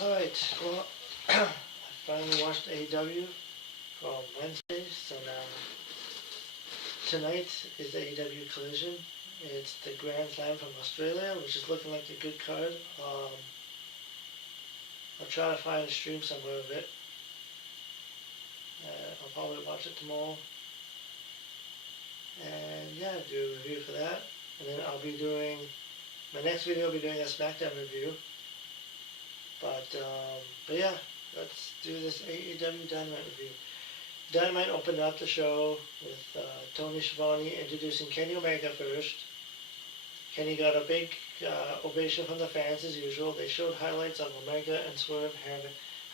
Alright, well, I finally watched AEW from Wednesday, so now tonight is the AEW Collision. It's the Grand Slam from Australia, which is looking like a good card. I'll try to find a stream somewhere of it. I'll probably watch it tomorrow. And yeah, do a review for that. And then I'll be doing, my next video will be doing a SmackDown review. But yeah, let's do this AEW Dynamite review. Dynamite opened up the show with Tony Schiavone introducing Kenny Omega first. Kenny got a big ovation from the fans as usual. They showed highlights of Omega and Swerve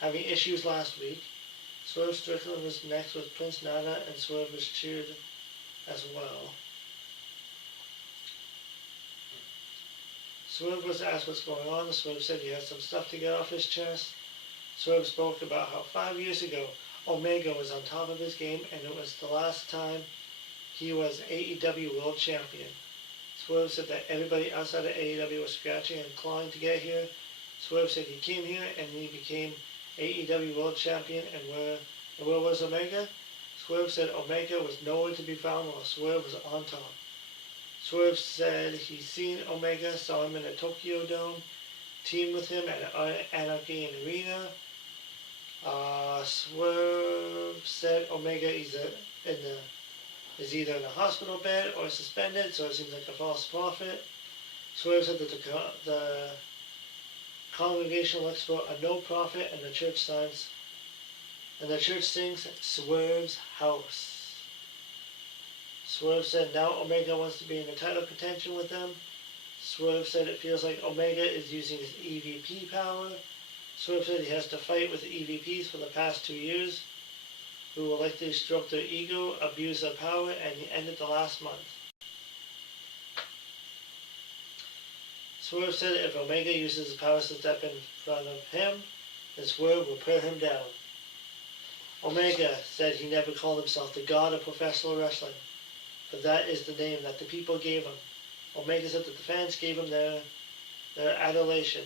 having issues last week. Swerve Strickland was next with Prince Nana, and Swerve was cheered as well. Swerve was asked what's going on. Swerve said he has some stuff to get off his chest. Swerve spoke about how 5 years ago Omega was on top of his game, and it was the last time he was AEW World Champion. Swerve said that everybody outside of AEW was scratching and clawing to get here. Swerve said he came here and he became AEW World Champion, and where was Omega? Swerve said Omega was nowhere to be found while Swerve was on top. Swerve said he's seen Omega, saw him in a Tokyo Dome, teamed with him at Anarchy in Arena. Swerve said Omega is either in a hospital bed or suspended, so it seems like a false prophet. Swerve said that the congregation looks for a no prophet, and the church sings Swerve's house. Swerve said now Omega wants to be in the title contention with them. Swerve said it feels like Omega is using his EVP power. Swerve said he has to fight with the EVPs for the past 2 years, who will likely stroke their ego, abuse their power, and he ended the last month. Swerve said if Omega uses his powers to step in front of him, then Swerve will put him down. Omega said he never called himself the god of professional wrestling, but that is the name that the people gave him. Omega said that the fans gave him their adulation.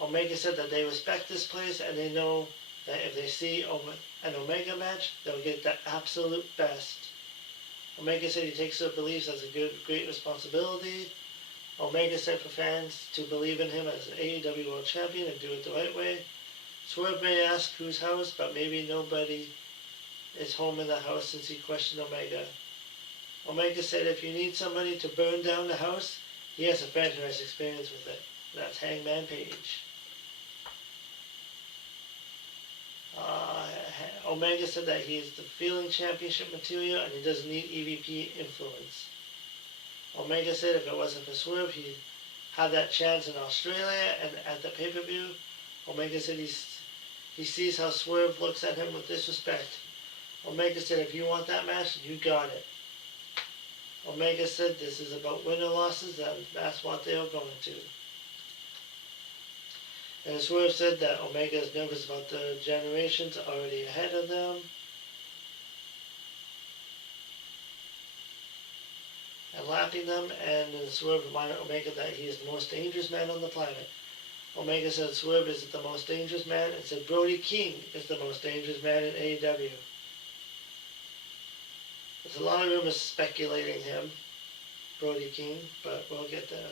Omega said that they respect this place and they know that if they see an Omega match, they'll get the absolute best. Omega said he takes their beliefs as a great responsibility. Omega said for fans to believe in him as an AEW World Champion and do it the right way. Swerve may ask whose house, but maybe nobody is home in the house since he questioned Omega. Omega said if you need somebody to burn down the house, he has a friend who has experience with it. That's Hangman Page. Omega said that he is the feeling championship material and he doesn't need EVP influence. Omega said if it wasn't for Swerve, he'd have that chance in Australia and at the pay-per-view. Omega said he sees how Swerve looks at him with disrespect. Omega said if you want that match, you got it. Omega said this is about win or losses, and that's what they are going to. And Swerve said that Omega is nervous about the generations already ahead of them. And lapping them, and then Swerve reminded Omega that he is the most dangerous man on the planet. Omega said Swerve is the most dangerous man, and said Brody King is the most dangerous man in AEW. There's a lot of rumors speculating him, Brody King, but we'll get there.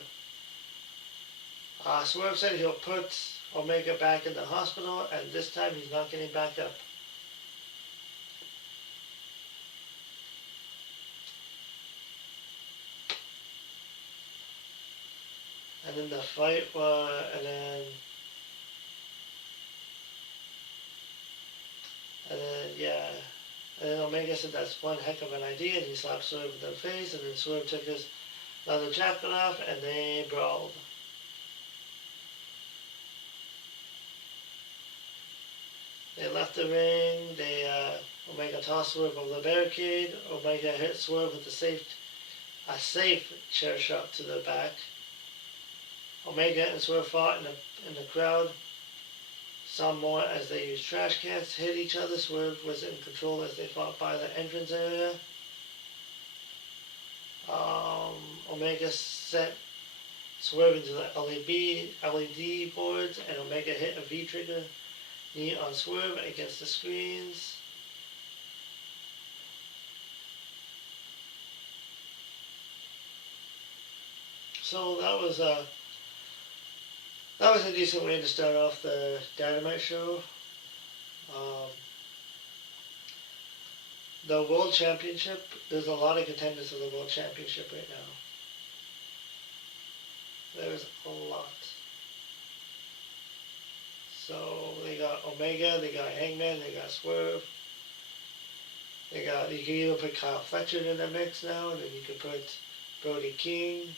Swerve said he'll put Omega back in the hospital, and this time he's not getting back up. And then the fight and then And then Omega said that's one heck of an idea, and he slapped Swerve in the face, and then Swerve took his leather jacket off, and they brawled. They left the ring. Omega tossed Swerve over the barricade. Omega hit Swerve with a safe chair shot to the back. Omega and Swerve fought in the crowd. Some more as they used trash cans to hit each other. Swerve was in control as they fought by the entrance area. Omega Swerve into the LED boards, and Omega hit a V-trigger knee on Swerve against the screens. So that was a decent way to start off the Dynamite show. Um, the World Championship, there's a lot of contenders for the World Championship right now. There's a lot. So they got Omega, they got Hangman, they got Swerve. You can even put Kyle Fletcher in the mix now, and then you can put Brody King.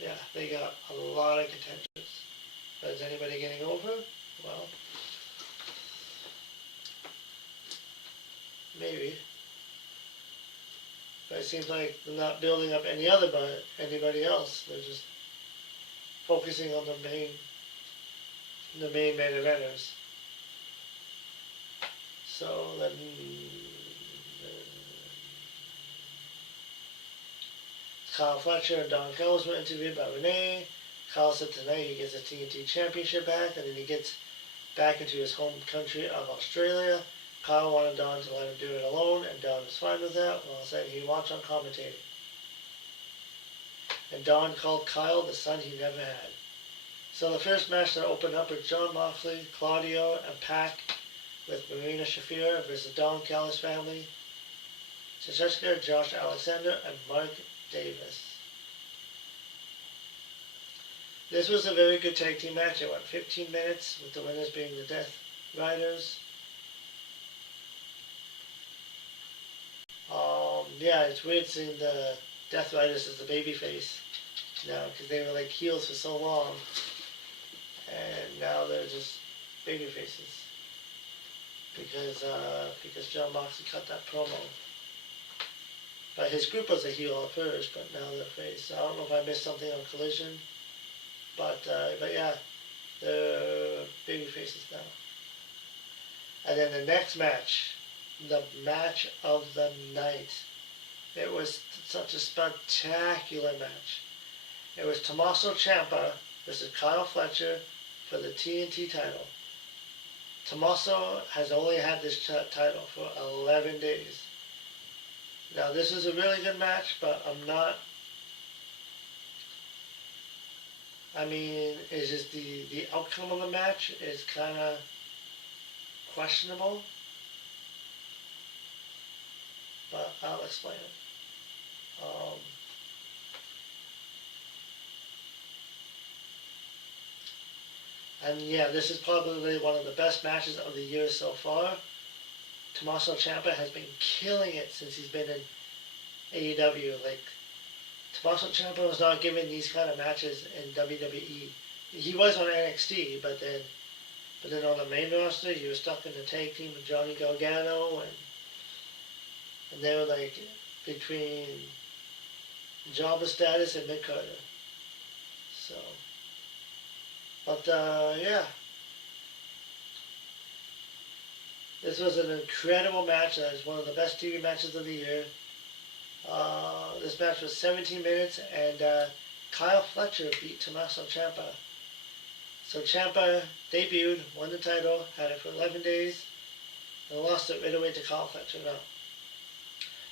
Yeah, they got a lot of contenders. But is anybody getting over? Well, maybe. But it seems like they're not building up anybody else. They're just focusing on the main main eventers. So then, Kyle Fletcher and Don Callis were interviewed by Renee. Kyle said tonight he gets a TNT Championship back, and then he gets back into his home country of Australia. Kyle wanted Don to let him do it alone, and Don was fine with that. Well, said he'd watch on commentating. And Don called Kyle the son he never had. So the first match that opened up with Jon Moxley, Claudio, and Pac with Marina Shafir versus Don Callis family, Francesca, Josh Alexander, and Mark Davis. This was a very good tag team match. It went 15 minutes, with the winners being the Death Riders. Yeah, it's weird seeing the Death Riders as the babyface now, because they were like heels for so long, and now they're just babyfaces because Jon Moxley cut that promo. But his group was a heel at first, but now they're face. I don't know if I missed something on Collision, but yeah, they're baby faces now. And then the next match, the match of the night. It was such a spectacular match. It was Tommaso Ciampa versus Kyle Fletcher for the TNT title. Tommaso has only had this title for 11 days. Now, this is a really good match, but it's just the outcome of the match is kind of questionable, but I'll explain it. And yeah, this is probably one of the best matches of the year so far. Tommaso Ciampa has been killing it since he's been in AEW. Like, Tommaso Ciampa was not given these kind of matches in WWE. He was on NXT, but then on the main roster, he was stuck in the tag team with Johnny Gargano, and they were like between Jobber status and Mick Carter. So, but yeah. This was an incredible match. That is one of the best TV matches of the year. This match was 17 minutes, and Kyle Fletcher beat Tommaso Ciampa. So Ciampa debuted, won the title, had it for 11 days, and lost it right away to Kyle Fletcher.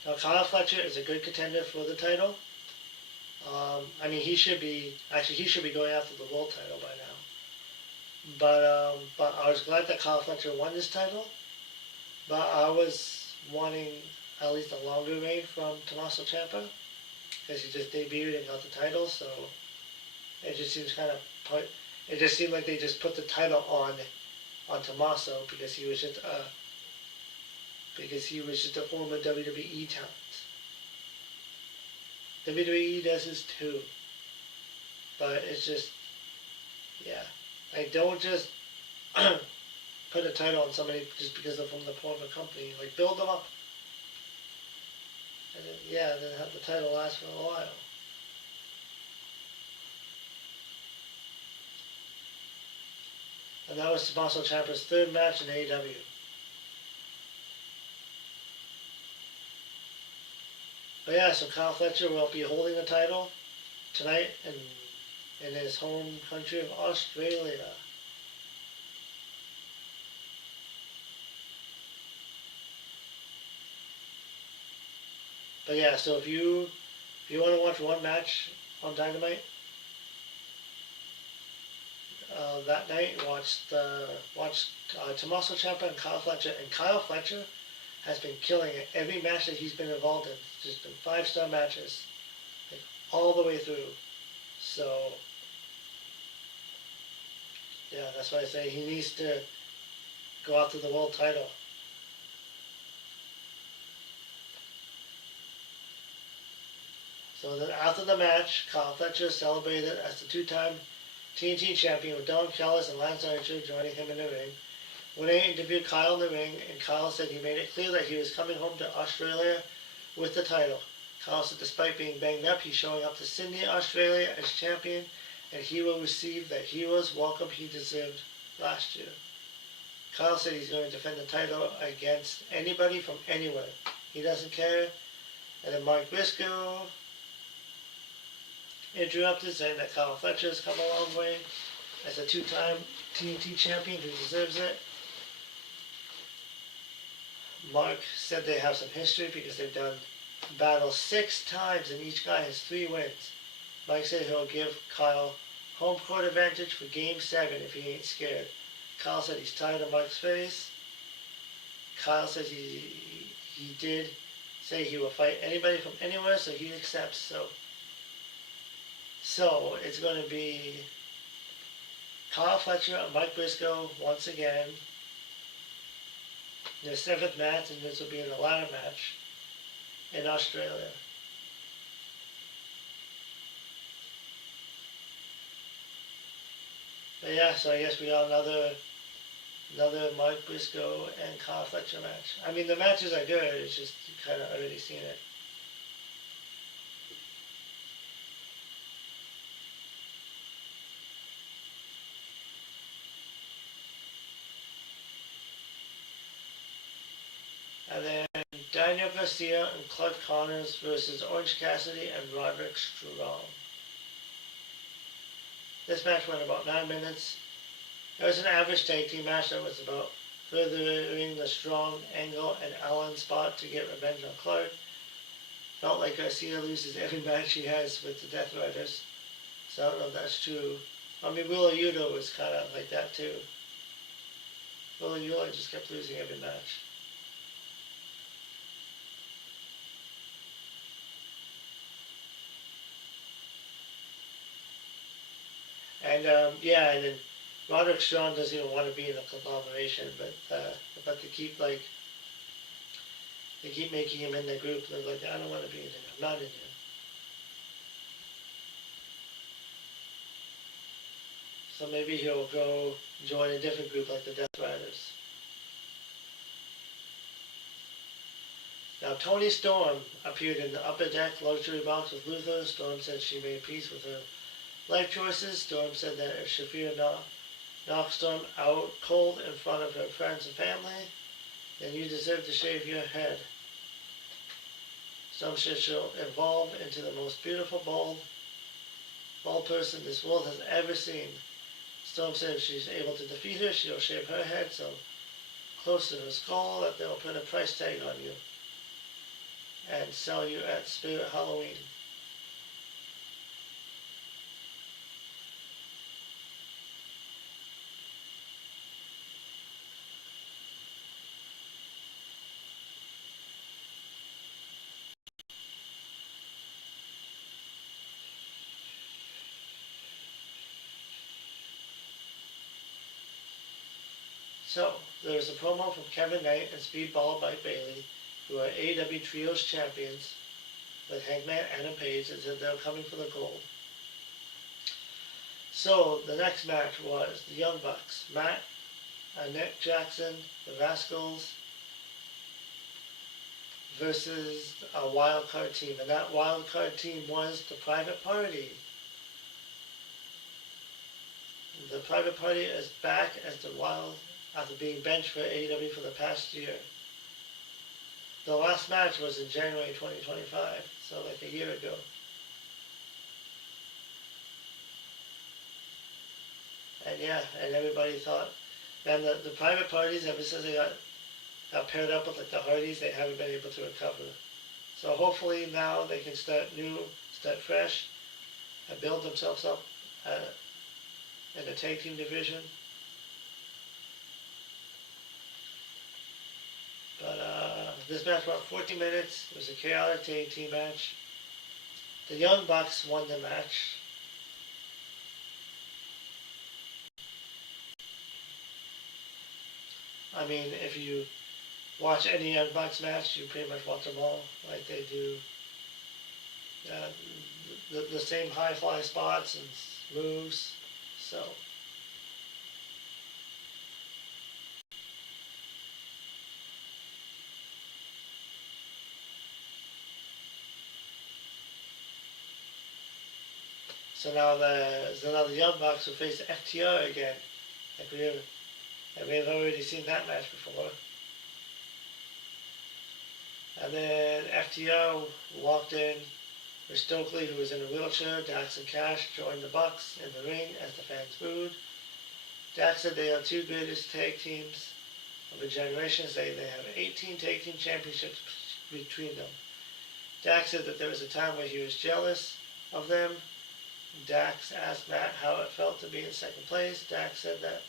Now Kyle Fletcher is a good contender for the title. He should be going after the world title by now. But I was glad that Kyle Fletcher won this title. But I was wanting at least a longer reign from Tommaso Ciampa, because he just debuted and got the title. So it just seems it just seemed like they just put the title on Tommaso because he was just a former WWE talent. WWE does this too, but it's just, yeah, I don't just put a title on somebody just because they're from the former company. Like, build them up, and then have the title last for a while. And that was Tommaso Ciampa's third match in AEW. But yeah, so Kyle Fletcher will be holding the title tonight in his home country of Australia. But yeah, so if you want to watch one match on Dynamite that night, watch Tommaso Ciampa and Kyle Fletcher. And Kyle Fletcher has been killing it every match that he's been involved in. It's just been 5-star matches, like, all the way through. So yeah, that's why I say he needs to go after the world title. So then after the match, Kyle Fletcher celebrated as the two-time TNT champion with Don Callis and Lance Archer joining him in the ring. When they interviewed Kyle in the ring, and Kyle said he made it clear that he was coming home to Australia with the title. Kyle said despite being banged up, he's showing up to Sydney, Australia as champion, and he will receive the hero's welcome he deserved last year. Kyle said he's going to defend the title against anybody from anywhere. He doesn't care. And then Mark Briscoe interrupted, saying that Kyle Fletcher has come a long way as a two-time TNT champion who deserves it. Mark said they have some history because they've done battle 6 times and each guy has 3 wins. Mike said he'll give Kyle home court advantage for game 7 if he ain't scared. Kyle said he's tired of Mike's face. Kyle says he did say he will fight anybody from anywhere, so he accepts. So it's going to be Kyle Fletcher and Mike Briscoe once again. The 7th match, and this will be in the ladder match in Australia. But yeah, so I guess we got another Mike Briscoe and Kyle Fletcher match. I mean, the matches are good. It's just you kind of already seen it. And then Daniel Garcia and Clark Connors versus Orange Cassidy and Roderick Strong. This match went about 9 minutes. It was an average tag team match that was about furthering the Strong, Angle, and Allen spot to get revenge on Clark. Felt like Garcia loses every match he has with the Death Riders. So I don't know if that's true. I mean, Wheeler Yuta was kind of like that too. Wheeler Yuta just kept losing every match. And yeah, and then Roderick Strong doesn't even want to be in the conglomeration, but they keep making him in the group. They're like, I don't want to be in it. I'm not in it. So maybe he'll go join a different group like the Death Riders. Now, Toni Storm appeared in the upper deck luxury box with Luther. Storm said she made peace with her life choices. Storm said that if Shafir knocks Storm out cold in front of her friends and family, then you deserve to shave your head. Storm said she'll evolve into the most beautiful, bald person this world has ever seen. Storm said if she's able to defeat her, she'll shave her head so close to her skull that they'll put a price tag on you and sell you at Spirit Halloween. So, there was a promo from Kevin Knight and Speedball Mike Bailey, who are AEW Trios champions, with Hangman Adam Page, and said they're coming for the gold. So, the next match was the Young Bucks, Matt, Nick Jackson, the Rascals, versus a wild card team, and that wild card team was the Private Party. The Private Party is back as the Wild after being benched for AEW for the past year. the last match was in January 2025, so like a year ago. And yeah, and everybody thought, man, the private parties, ever since they got paired up with like the Hardys, they haven't been able to recover. So hopefully now they can start new, start fresh, and build themselves up in the tag team division. But this match went 14 minutes. It was a chaotic tag team match. The Young Bucks won the match. I mean, if you watch any Young Bucks match, you pretty much watch them all. Like they do uh, the same high fly spots and moves. So, so now the Young Bucks will face FTR again. Like we've already seen that match before. And then FTR walked in with Stokely, who was in a wheelchair. Dax and Cash joined the Bucks in the ring as the fans booed. Dax said they are two greatest tag teams of a generation, saying they have 18 tag team championships between them. Dax said that there was a time where he was jealous of them. Dax asked Matt how it felt to be in second place. Dax said that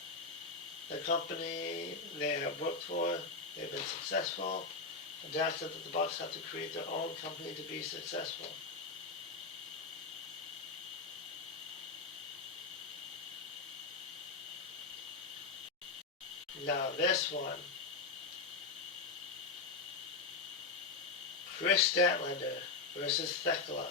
the company they have worked for, they've been successful. And Dax said that the Bucks have to create their own company to be successful. Now this one, Chris Statlander versus Thekla.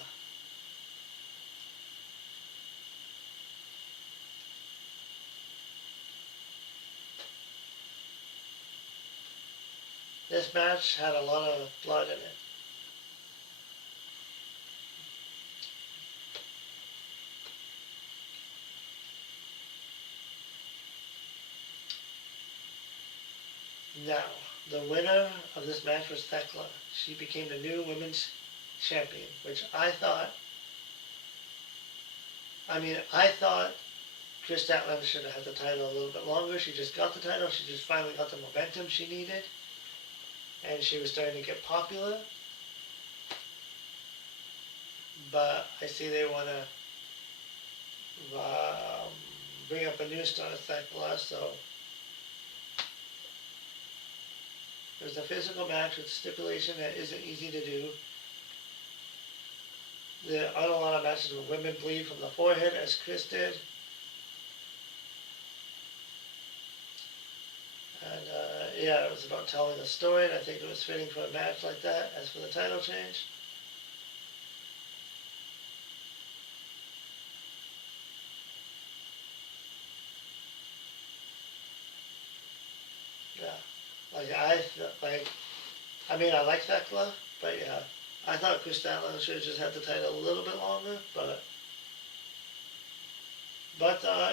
This match had a lot of blood in it. Now, the winner of this match was Thekla. She became the new women's champion, which I thought Chris Statlander should have had the title a little bit longer. She just got the title. She just finally got the momentum she needed. And she was starting to get popular. But I see they want to bring up a new star, Thekla, so it was a physical match with stipulation that isn't easy to do. There aren't a lot of matches where women bleed from the forehead, as Chris did. And yeah, it was about telling a story, and I think it was fitting for a match like that. As for the title change, yeah, I like Thekla, but yeah, I thought Chris Statlander should have just had the title a little bit longer, but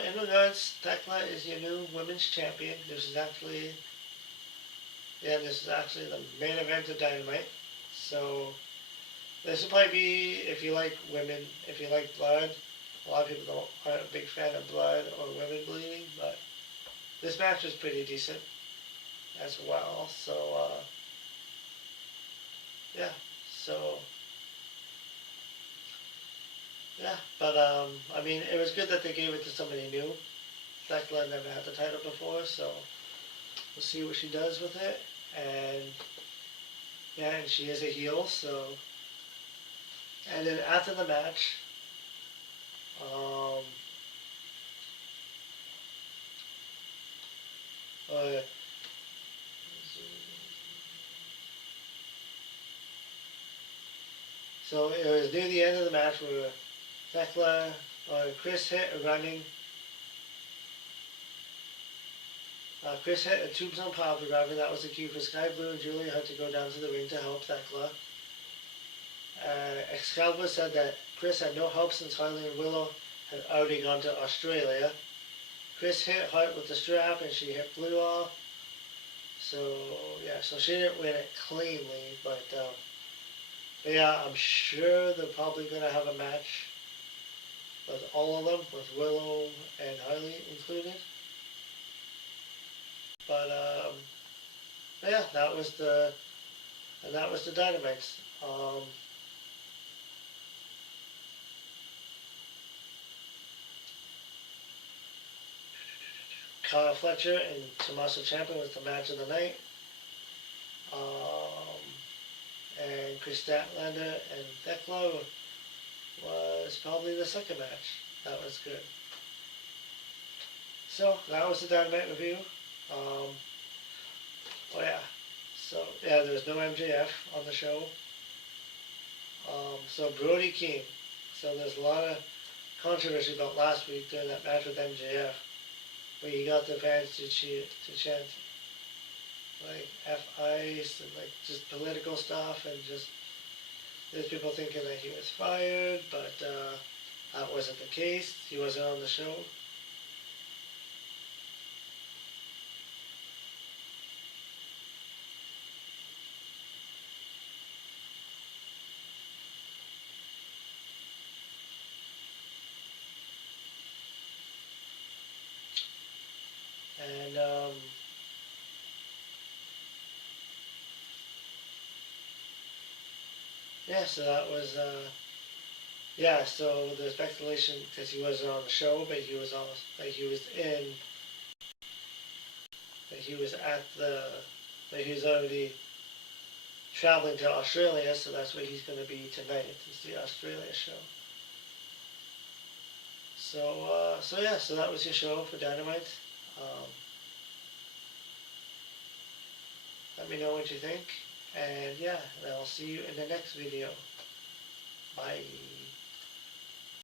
in regards, Thekla is your new women's champion. This is actually the main event of Dynamite. So this will probably be, if you like women, if you like blood. A lot of people aren't a big fan of blood or women bleeding, but this match was pretty decent as well. So yeah, so yeah, but I mean, it was good that they gave it to somebody new. Thekla never had the title before, so we'll see what she does with it. And yeah, and she is a heel, so. And then after the match, um, uh, so it was near the end of the match where Chris hit a running. Chris hit a tombstone pile driver. That was the cue for Sky Blue and Julia had to go down to the ring to help Thekla. Excalibur said that Chris had no help since Harley and Willow had already gone to Australia. Chris hit Hart with the strap and she hit Blue off. So yeah, so she didn't win it cleanly, but yeah, I'm sure they're probably gonna have a match with all of them, with Willow and Harley included. But yeah, that was the Dynamites. Kyle Fletcher and Tommaso Ciampa was the match of the night. Um, and Chris Statlander and Thekla was probably the second match. That was good. So that was the Dynamite review. Um, oh yeah. So yeah, there was no MJF on the show. So Brody King. So there's a lot of controversy about last week during that match with MJF, where he got the fans to chant like F ice and like just political stuff, and just there's people thinking that he was fired, but that wasn't the case. He wasn't on the show. And yeah, so that was yeah. So the speculation, because he wasn't on the show, but he was on, like he was in, like he was at the, like he was already traveling to Australia, so that's where he's going to be tonight. It's the Australia show. So yeah, so that was your show for Dynamite. Um, let me know what you think, and yeah, and I'll see you in the next video. Bye.